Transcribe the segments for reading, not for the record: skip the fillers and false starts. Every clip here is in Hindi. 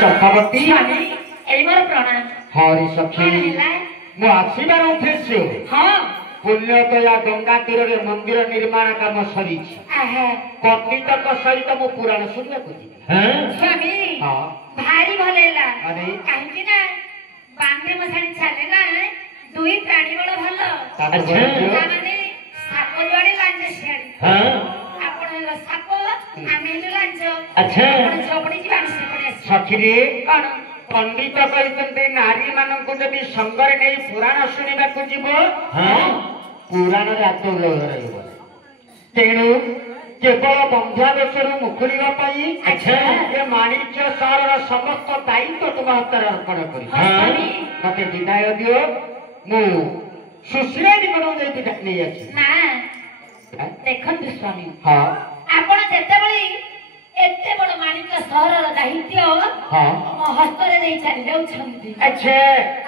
चक्रवर्ती एई मोर प्रणाम। हरि सखी मु आसीबार उद्देश्य हाँ पुण्यदया गंगा तीर रे मंदिर निर्माण काम सरी पंडित सहित मु पुराण सुनिया को स्वामी हाँ भारी भलेला अरे काहेकि ना बांधे मसाणी छाले ना दुई प्राणी बड़ भल अच्छा माने साप जोड़े लांज सियाड़ी हां आपण हेलो साप आमे हेलो लांज अच्छा आपण झोपड़ी जीवा से पड़े सखी रे कोन पंडित कहते नारी मान को जब संगर नहीं पुराण शुणा जीव पुराण तेणु केवल बंध्यादेश मुकुड़ा माणिक्य सहर समस्त दायित्व तुम हस्तर अर्पण कर मत विदाय दियो मु सुशीला निकट देखंतु स्वामी हाँ आपण जेतेबेले एते बड़ माणिक्य सहरर दायित्व मो हस्तरे नै चली जाउछन्ती अच्छा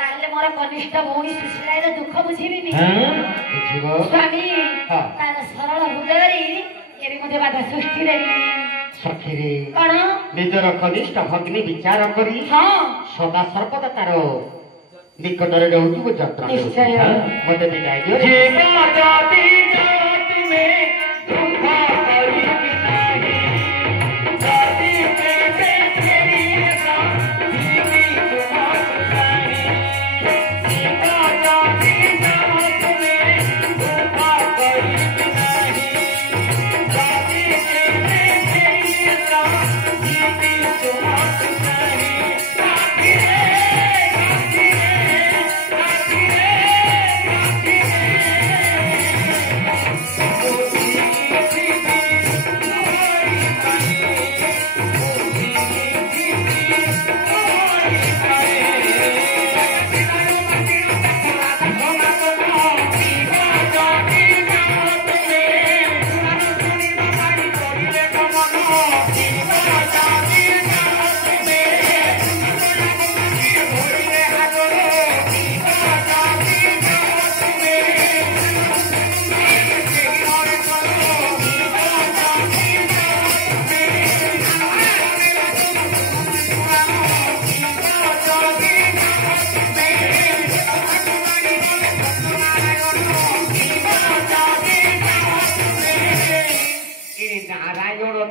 ताले मोर कनिष्ठ भौणी सुशीलार दुख बुझिबिनी बुझिबो स्वामी तार सरल हृदयरी एबे मध्ये बाधा सृष्टि रे सखी रे कोन निजर कनिष्ठ भगिनी विचार करी सदा सर्वदा तार निकटरे रहउतु जत्रा निश्चय मते विदाय दियो जीवन जाति जात में दुख करी नाही जाति के तेरी जीवी तुम जानी जीवन जाति जात में दुख करी नाही जाति के तेरी जीवी तुम जानी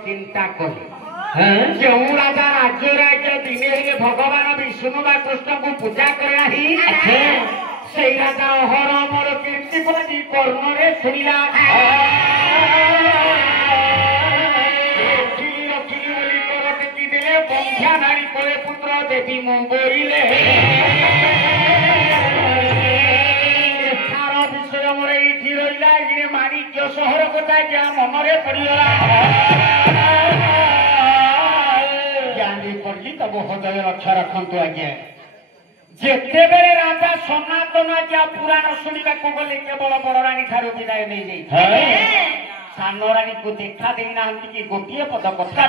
चिंता कले जो राजा राज्य दिने भगवान विष्णु बा कृष्ण को पूजा करे से राजा अहर मोर कीर्ति प्रति कर्म शुणिला बंध्या नारी कोले पुत्र देवी मुंबईले तार विषय मोर ये रहा माणिक्य सहर कथा क्या मनरे पड़गला ज्ञानी पड़ी तब हृदय रक्षा रखु आज्ञा जिते बेले राजा सनातन आज्ञा पुराण शुणा को गले केवल बड़राणी ठार विदाय नहीं सान राणी को देखा देना कि गोटे पद कथा